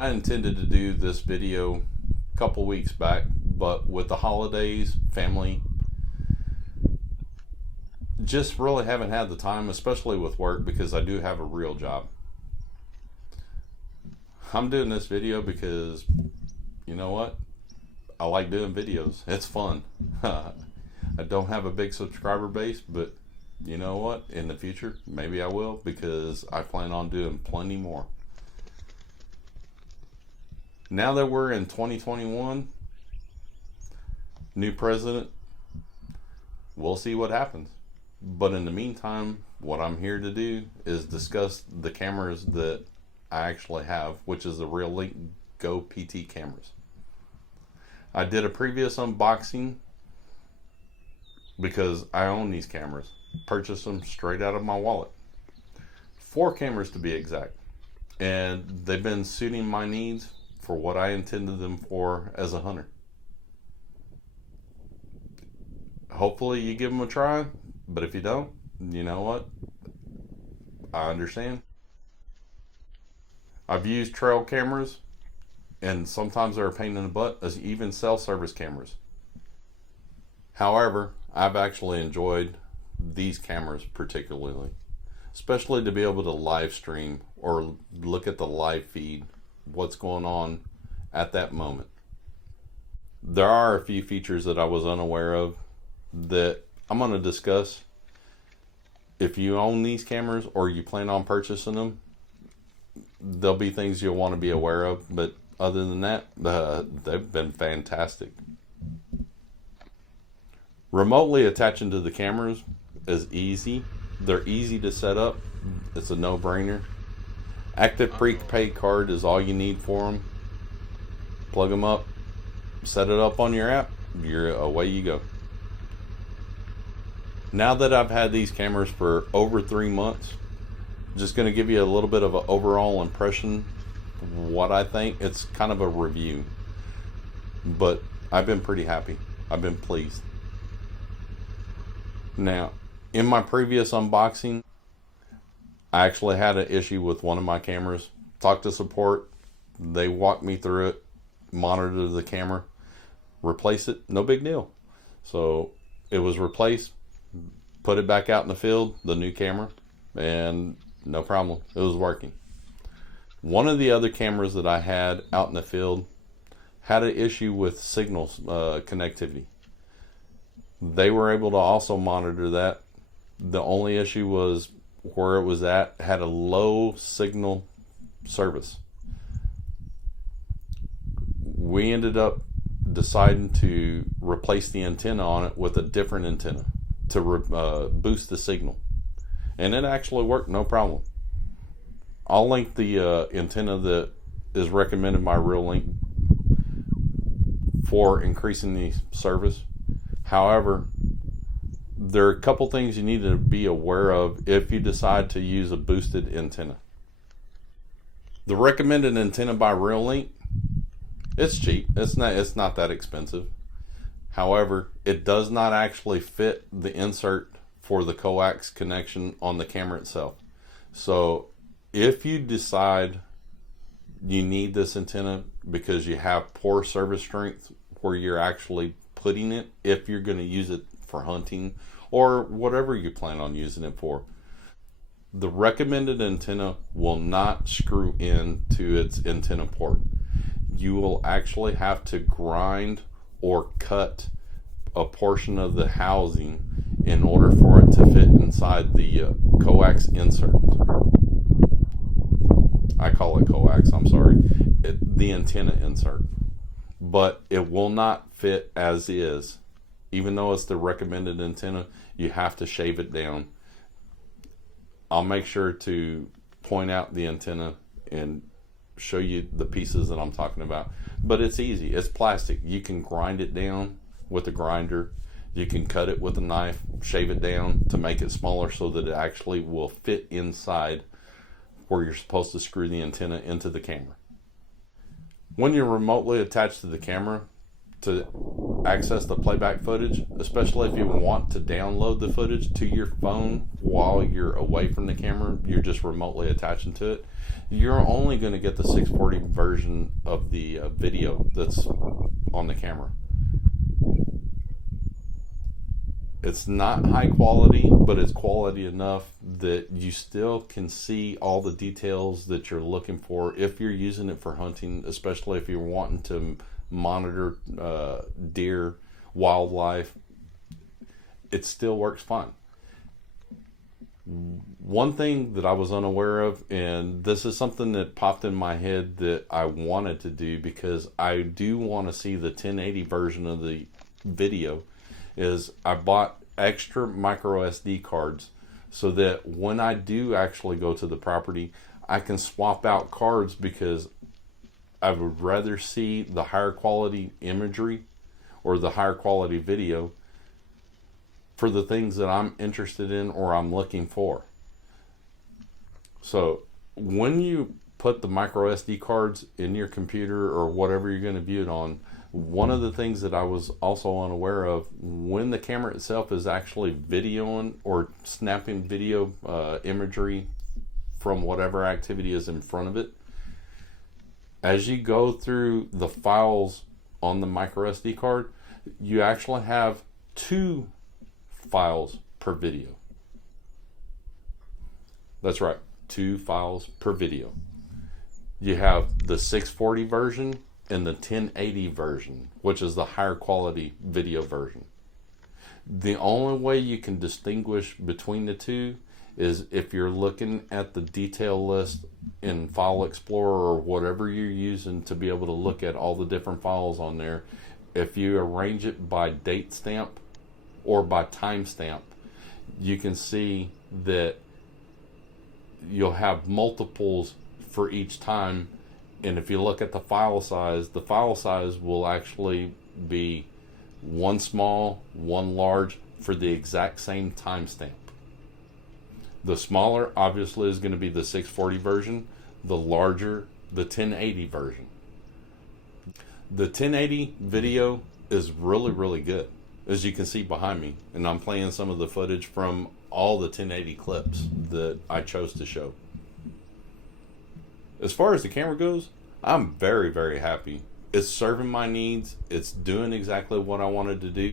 I intended to do this video a couple weeks back, but with the holidays, family, just really haven't had the time, especially with work, because I do have a real job. I'm doing this video because, you know what? I like doing videos. It's fun. I don't have a big subscriber base, but you know what? In the future, maybe I will, because I plan on doing plenty more. Now that we're in 2021, new president, we'll see what happens. But in the meantime, what I'm here to do is discuss the cameras that I actually have, which is the Reolink Go PT cameras. I did a previous unboxing because I own these cameras. Purchased them straight out of my wallet. 4 cameras to be exact. And they've been suiting my needs for what I intended them for as a hunter. Hopefully you give them a try, but if you don't, you know what? I understand. I've used trail cameras, and sometimes they're a pain in the butt, as even cell service cameras. However, I've actually enjoyed these cameras particularly, especially to be able to live stream or look at the live feed, what's going on at that moment. There are a few features that I was unaware of that I'm going to discuss. If you own these cameras or you plan on purchasing them, there'll be things you'll want to be aware of, but other than that, they've been fantastic. Remotely attaching to the cameras is easy. They're easy to set up. It's a no-brainer. Active prepaid card is all you need for them. Plug them up, set it up on your app, you're away you go. Now that I've had these cameras for over 3 months, just going to give you a little bit of an overall impression what I think. It's kind of a review, but I've been pretty happy. I've been pleased. Now, in my previous unboxing, I actually had an issue with one of my cameras. Talked to support. They walked me through it, monitored the camera, replace it, no big deal. So it was replaced, put it back out in the field, the new camera, and no problem. It was working. One of the other cameras that I had out in the field had an issue with signal connectivity. They were able to also monitor that. The only issue was where it was at had a low signal service. We ended up deciding to replace the antenna on it with a different antenna to boost the signal, and it actually worked no problem. I'll link the antenna that is recommended by Reolink for increasing the service. However, there are a couple things you need to be aware of if you decide to use a boosted antenna. The recommended antenna by Reolink, it's cheap. It's not that expensive. However, it does not actually fit the insert for the coax connection on the camera itself. So if you decide you need this antenna because you have poor service strength where you're actually putting it, if you're going to use it for hunting or whatever you plan on using it for, the recommended antenna will not screw into its antenna port. You will actually have to grind or cut a portion of the housing in order for it to fit inside the coax insert. I call it coax, I'm sorry. The antenna insert. But it will not fit as is. Even though it's the recommended antenna, you have to shave it down. I'll make sure to point out the antenna and show you the pieces that I'm talking about. But it's easy. It's plastic. You can grind it down with a grinder. You can cut it with a knife, shave it down to make it smaller so that it actually will fit inside where you're supposed to screw the antenna into the camera. When you're remotely attached to the camera to access the playback footage, especially if you want to download the footage to your phone while you're away from the camera, you're just remotely attaching to it, you're only going to get the 640 version of the video that's on the camera. It's not high quality, but it's quality enough that you still can see all the details that you're looking for if you're using it for hunting, especially if you're wanting to monitor deer, wildlife. It still works fine. One thing that I was unaware of, and this is something that popped in my head that I wanted to do because I do want to see the 1080 version of the video, is I bought extra micro SD cards so that when I do actually go to the property, I can swap out cards, because I would rather see the higher quality imagery or the higher quality video for the things that I'm interested in or I'm looking for. So when you put the micro SD cards in your computer or whatever you're going to view it on, one of the things that I was also unaware of, when the camera itself is actually videoing or snapping video imagery from whatever activity is in front of it, as you go through the files on the micro SD card, you actually have 2 files per video. That's right, 2 files per video. You have the 640 version and the 1080 version, which is the higher quality video version. The only way you can distinguish between the two is if you're looking at the detail list in File Explorer or whatever you're using to be able to look at all the different files on there. If you arrange it by date stamp or by time stamp, you can see that you'll have multiples for each time. And if you look at the file size will actually be 1 small, 1 large for the exact same timestamp. The smaller obviously is going to be the 640 version, the larger the 1080 version. The 1080 video is really, really good, as you can see behind me, and I'm playing some of the footage from all the 1080 clips that I chose to show. As far as the camera goes, I'm very, very happy. It's serving my needs. It's doing exactly what I wanted to do.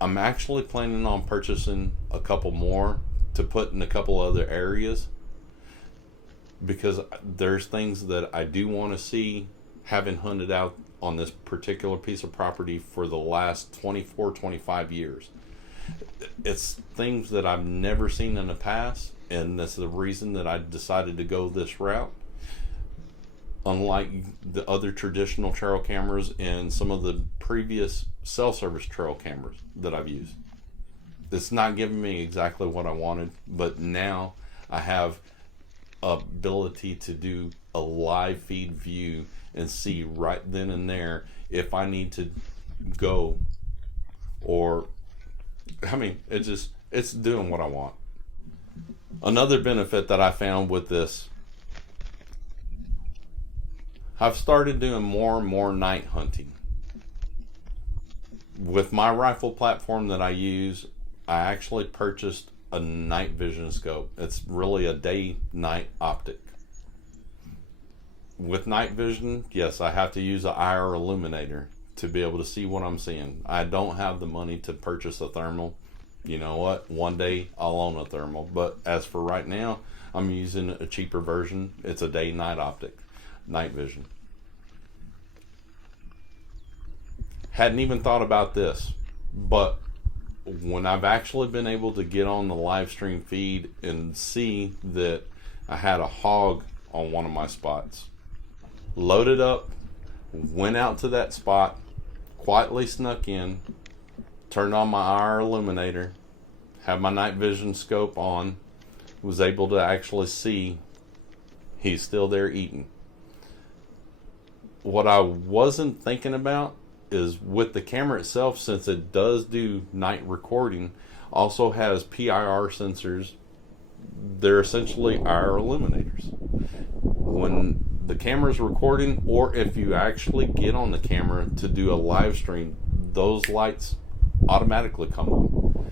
I'm actually planning on purchasing a couple more to put in a couple other areas, because there's things that I do want to see, having hunted out on this particular piece of property for the last 24, 25 years. It's things that I've never seen in the past, and that's the reason that I decided to go this route. Unlike the other traditional trail cameras and some of the previous cell service trail cameras that I've used, it's not giving me exactly what I wanted, but now I have ability to do a live feed view and see right then and there if I need to go, or it's doing what I want. Another benefit that I found with this, I've started doing more and more night hunting. With my rifle platform that I use, I actually purchased a night vision scope. It's really a day-night optic. With night vision, yes, I have to use an IR illuminator to be able to see what I'm seeing. I don't have the money to purchase a thermal. You know what? One day I'll own a thermal. But as for right now, I'm using a cheaper version. It's a day-night optic, night vision. Hadn't even thought about this, but when I've actually been able to get on the live stream feed and see that I had a hog on one of my spots, loaded up, went out to that spot, quietly snuck in, turned on my IR illuminator, had my night vision scope on, was able to actually see he's still there eating. What I wasn't thinking about is with the camera itself, since it does do night recording, also has PIR sensors. They're essentially IR illuminators. When the camera's recording, or if you actually get on the camera to do a live stream, those lights automatically come on.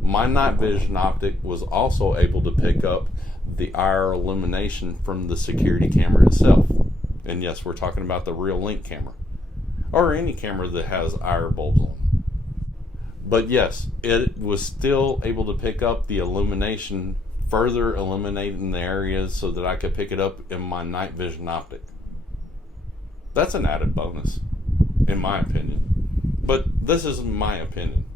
My night vision optic was also able to pick up the IR illumination from the security camera itself. And yes, we're talking about the Reolink camera, or any camera that has IR bulbs on. But yes, it was still able to pick up the illumination, further illuminating the areas so that I could pick it up in my night vision optic. That's an added bonus, in my opinion. But this is my opinion.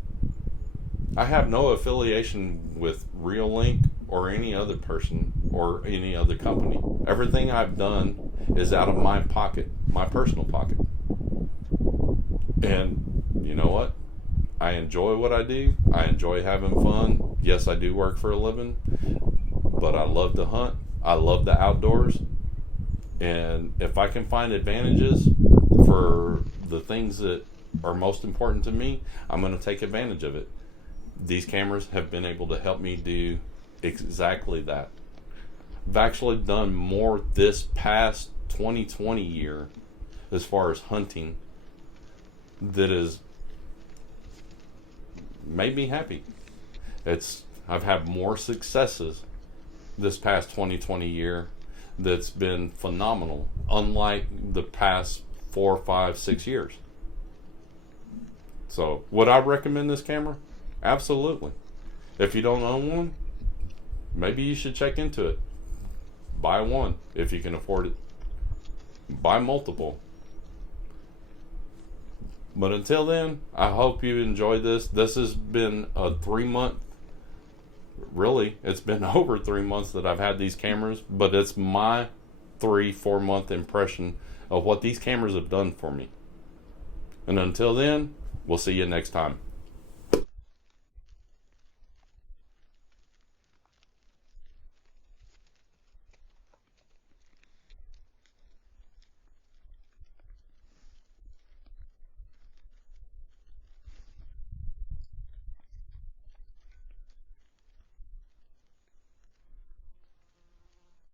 I have no affiliation with Reolink or any other person or any other company. Everything I've done is out of my pocket, my personal pocket. And you know what? I enjoy what I do. I enjoy having fun. Yes, I do work for a living, but I love to hunt. I love the outdoors. And if I can find advantages for the things that are most important to me, I'm going to take advantage of it. These cameras have been able to help me do exactly that. I've actually done more this past 2020 year as far as hunting that has made me happy. I've had more successes this past 2020 year that's been phenomenal, unlike the past 4, 5, 6 years. So, would I recommend this camera? Absolutely. If you don't own one, maybe you should check into it. Buy one if you can afford it. Buy multiple. But until then, I hope you enjoyed this. This has been a 3-month, really, it's been over 3 months that I've had these cameras, but it's my 3-4 month impression of what these cameras have done for me. And until then, we'll see you next time.